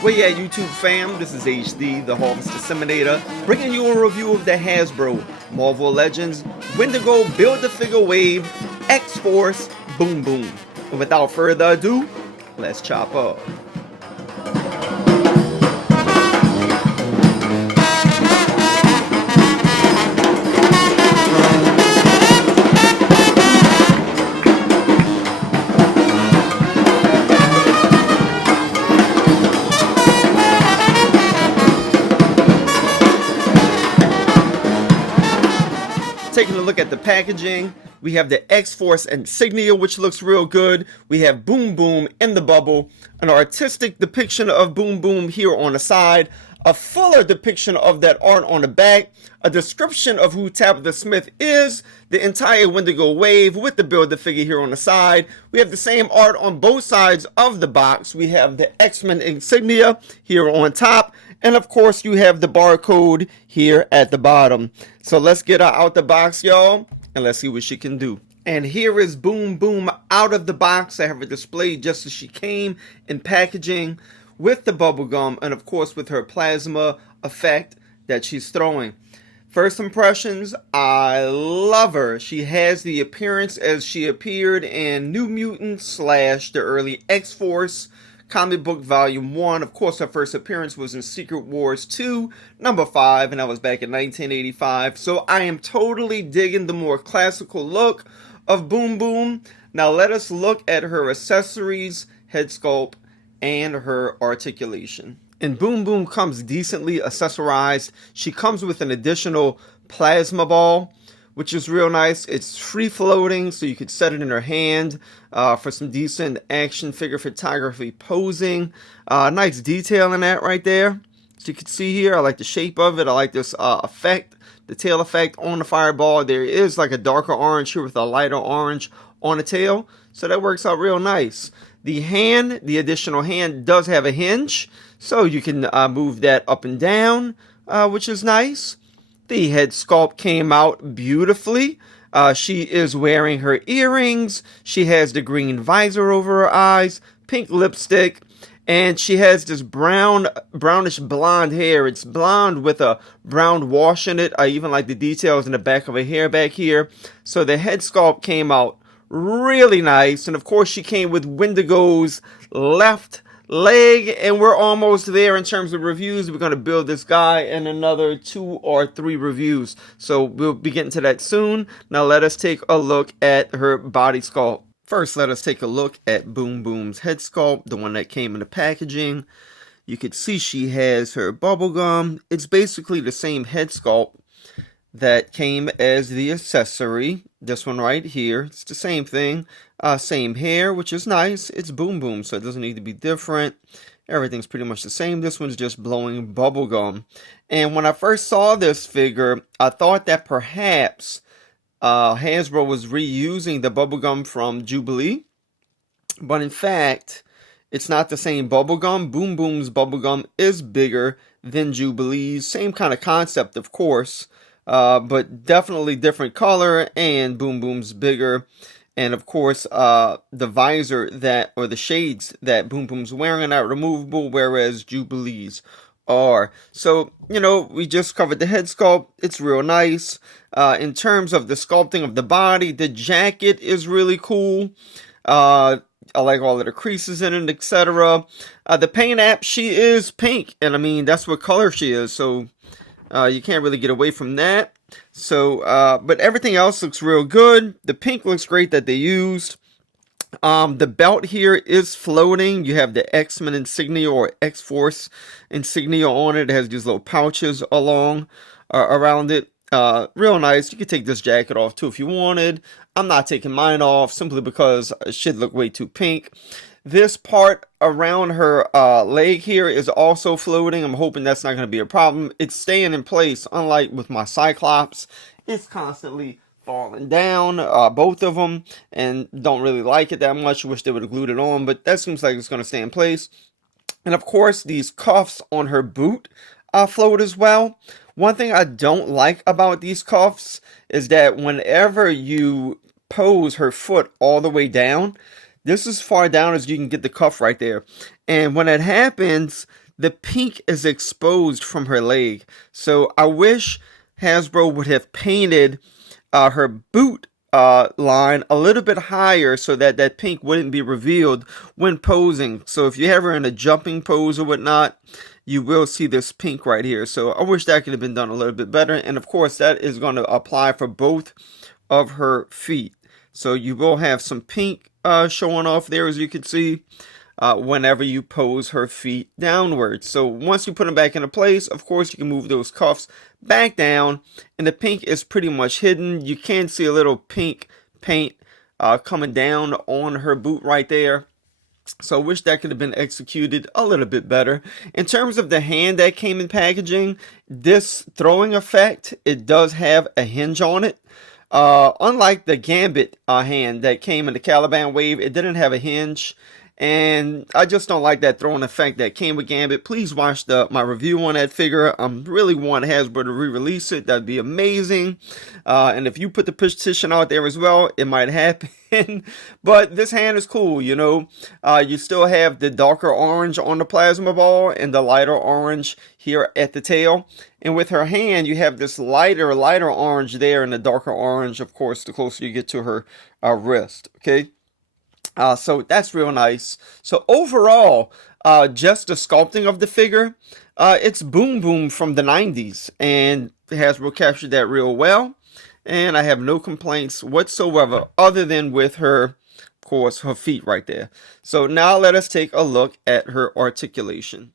Well, yeah, YouTube fam, this is HD, the Harvest Disseminator, bringing you a review of the Hasbro Marvel Legends Wendigo Build-A-Figure Wave X-Force Boom Boom. And without further ado, let's chop up. Taking a look at the packaging, we have the X-Force insignia, which looks real good. We have Boom Boom in the bubble, an artistic depiction of Boom Boom here on the side, a fuller depiction of that art on the back, a description of who Tabitha Smith is, the entire Wendigo wave with the Build-A-Figure here on the side. We have the same art on both sides of the box. We have the X-Men insignia here on top, and of course you have the barcode here at the bottom. So let's get her out the box, y'all, and let's see what she can do. And here is Boom Boom out of the box. I have her displayed just as she came in packaging with the bubble gum and of course with her plasma effect that she's throwing. First impressions, I love her. She has the appearance as she appeared in New Mutants / the early X-Force comic book volume 1. Of course, her first appearance was in Secret Wars 2, number 5, and that was back in 1985. So I am totally digging the more classical look of Boom Boom. Now let us look at her accessories, head sculpt, and her articulation. And Boom Boom comes decently accessorized. She comes with an additional plasma ball, which is real nice. It's free floating, so you could set it in her hand for some decent action figure photography posing. Nice detail in that right there. As you can see here, I like the shape of it. I like this effect, the tail effect on the fireball. There is like a darker orange here with a lighter orange on the tail, so that works out real nice. The hand, the additional hand, does have a hinge, so you can move that up and down, which is nice. The head sculpt came out beautifully. She is wearing her earrings. She has the green visor over her eyes, pink lipstick, and she has this brownish blonde hair. It's blonde with a brown wash in it. I even like the details in the back of her hair back here. So the head sculpt came out really nice. And of course, she came with Wendigo's left leg, and we're almost there in terms of reviews. We're going to build this guy in another 2 or 3 reviews, so we'll be getting to that soon. Now let us take a look at her body sculpt. First, let us take a look at Boom Boom's head sculpt, the one that came in the packaging. You can see she has her bubble gum. It's basically the same head sculpt that came as the accessory. This one right here, it's the same thing. Same hair, which is nice. It's Boom Boom, so it doesn't need to be different. Everything's pretty much the same. This one's just blowing bubble gum. And when I first saw this figure, I thought that perhaps Hasbro was reusing the bubble gum from Jubilee. But in fact, it's not the same bubble gum. Boom Boom's bubble gum is bigger than Jubilee's. Same kind of concept, of course. But definitely different color, and Boom Boom's bigger. And of course, the visor that, or the shades that Boom Boom's wearing are not removable, whereas Jubilee's are. So, you know, we just covered the head sculpt. It's real nice. In terms of the sculpting of the body, the jacket is really cool. I like all of the creases in it, etc. The paint app, she is pink, and I mean, that's what color she is, so you can't really get away from that. So, but everything else looks real good. The pink looks great that they used. The belt here is floating. You have the X-Men insignia or X-Force insignia on it. It has these little pouches along around it. Real nice. You could take this jacket off too if you wanted. I'm not taking mine off simply because it should look way too pink. This part around her leg here is also floating. I'm hoping that's not going to be a problem. It's staying in place, unlike with my Cyclops. It's constantly falling down, both of them, and don't really like it that much. Wish they would have glued it on, but that seems like it's going to stay in place. And of course, these cuffs on her boot float as well. One thing I don't like about these cuffs is that whenever you pose her foot all the way down, this is far down as you can get the cuff right there. And when that happens, the pink is exposed from her leg. So I wish Hasbro would have painted her boot line a little bit higher so that that pink wouldn't be revealed when posing. So if you have her in a jumping pose or whatnot, you will see this pink right here. So I wish that could have been done a little bit better. And of course, that is going to apply for both of her feet. So you will have some pink showing off there, as you can see, whenever you pose her feet downwards. So once you put them back into place, of course, you can move those cuffs back down, and the pink is pretty much hidden. You can see a little pink paint coming down on her boot right there. So I wish that could have been executed a little bit better. In terms of the hand that came in packaging, this throwing effect, it does have a hinge on it. Unlike the Gambit hand that came in the Caliban wave, it didn't have a hinge. And I just don't like that throwing effect that came with Gambit. Please watch my review on that figure. I'm really want Hasbro to re-release it. That'd be amazing. And if you put the petition out there as well, it might happen. But this hand is cool, you know. You still have the darker orange on the plasma ball and the lighter orange here at the tail. And with her hand, you have this lighter orange there and the darker orange, of course, the closer you get to her wrist. Okay. So that's real nice. So overall, just the sculpting of the figure, it's Boom Boom from the 90s, and Hasbro captured that real well, and I have no complaints whatsoever other than with her, of course, her feet right there. So now let us take a look at her articulation.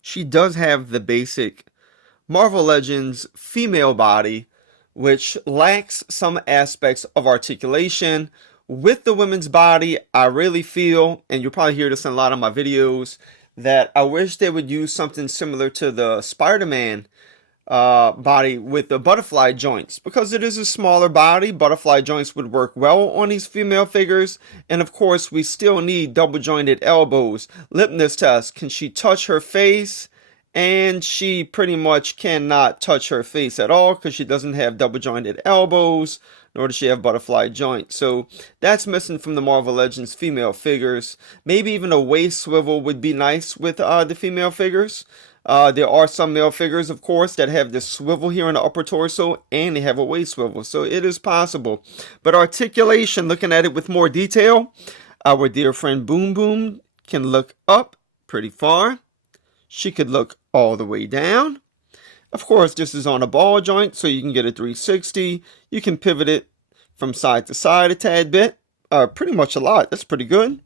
She does have the basic Marvel Legends female body, which lacks some aspects of articulation. With the women's body, I really feel, and you'll probably hear this in a lot of my videos, that I wish they would use something similar to the Spider-Man body with the butterfly joints. Because it is a smaller body, butterfly joints would work well on these female figures. And of course, we still need double jointed elbows. Lipness test, can she touch her face? And she pretty much cannot touch her face at all because she doesn't have double jointed elbows, nor does she have butterfly joints. So that's missing from the Marvel Legends female figures. Maybe even a waist swivel would be nice with the female figures. There are some male figures, of course, that have this swivel here in the upper torso, and they have a waist swivel. So it is possible. But articulation, looking at it with more detail, our dear friend Boom Boom can look up pretty far. She could look all the way down. Of course, this is on a ball joint, so you can get a 360. You can pivot it from side to side a tad bit. Pretty much a lot. That's pretty good.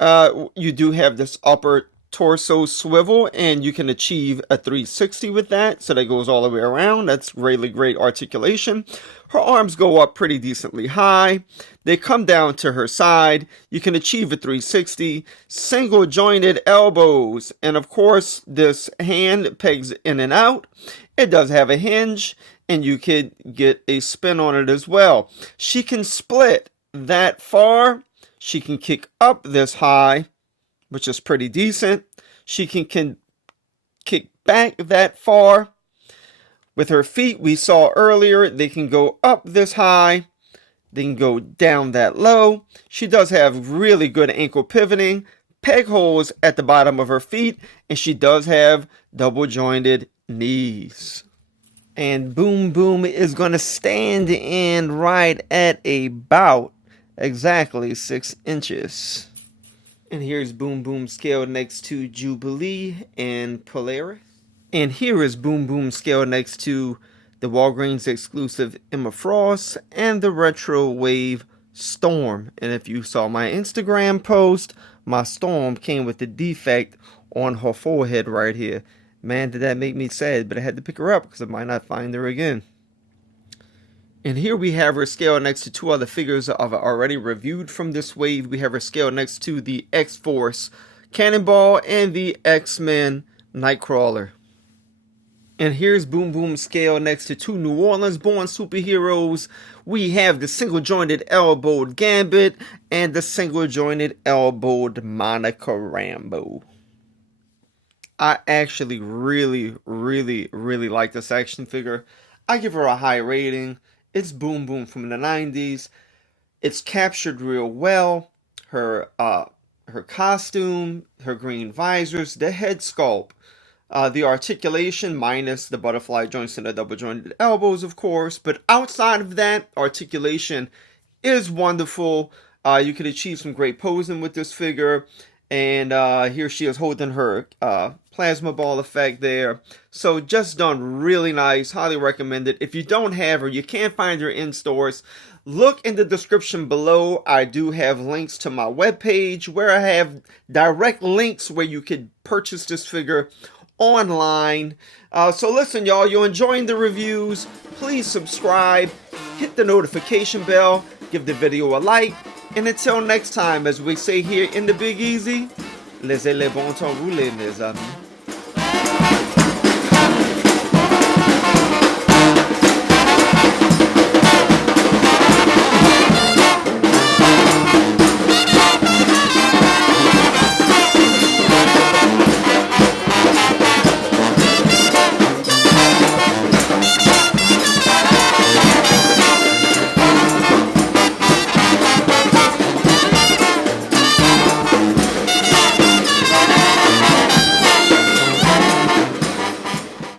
You do have this upper torso swivel, and you can achieve a 360 with that. So that goes all the way around. That's really great articulation. Her arms go up pretty decently high. They come down to her side. You can achieve a 360. Single jointed elbows. And of course, this hand pegs in and out. It does have a hinge, and you could get a spin on it as well. She can split that far. She can kick up this high, which is pretty decent. She can kick back that far. With her feet, we saw earlier, they can go up this high. They can go down that low. She does have really good ankle pivoting, peg holes at the bottom of her feet, and she does have double jointed knees. And Boom Boom is going to stand in right at about exactly 6 inches. And here's Boom Boom scaled next to Jubilee and Polaris. And here is Boom Boom scaled next to the Walgreens exclusive Emma Frost and the Retro Wave Storm. And if you saw my Instagram post, my Storm came with a defect on her forehead right here. Man, did that make me sad, but I had to pick her up because I might not find her again. And here we have her scaled next to two other figures I've already reviewed from this wave. We have her scaled next to the X-Force Cannonball and the X-Men Nightcrawler. And here's Boom Boom scaled next to two New Orleans born superheroes. We have the single jointed elbowed Gambit and the single jointed elbowed Monica Rambeau. I actually really like this action figure. I give her a high rating. It's Boom Boom from the 90s. It's captured real well. Her her costume, her green visors, the head sculpt, the articulation minus the butterfly joints and the double jointed elbows, of course. But outside of that, articulation is wonderful. You can achieve some great posing with this figure. And here she is holding her plasma ball effect there. So just done really nice. Highly recommend it. If you don't have her, you can't find her in stores, look in the description below. I do have links to my webpage where I have direct links where you could purchase this figure online. So listen, y'all, you're enjoying the reviews. Please subscribe, hit the notification bell, give the video a like. And until next time, as we say here in the Big Easy, laissez les bon temps rouler, mes amis.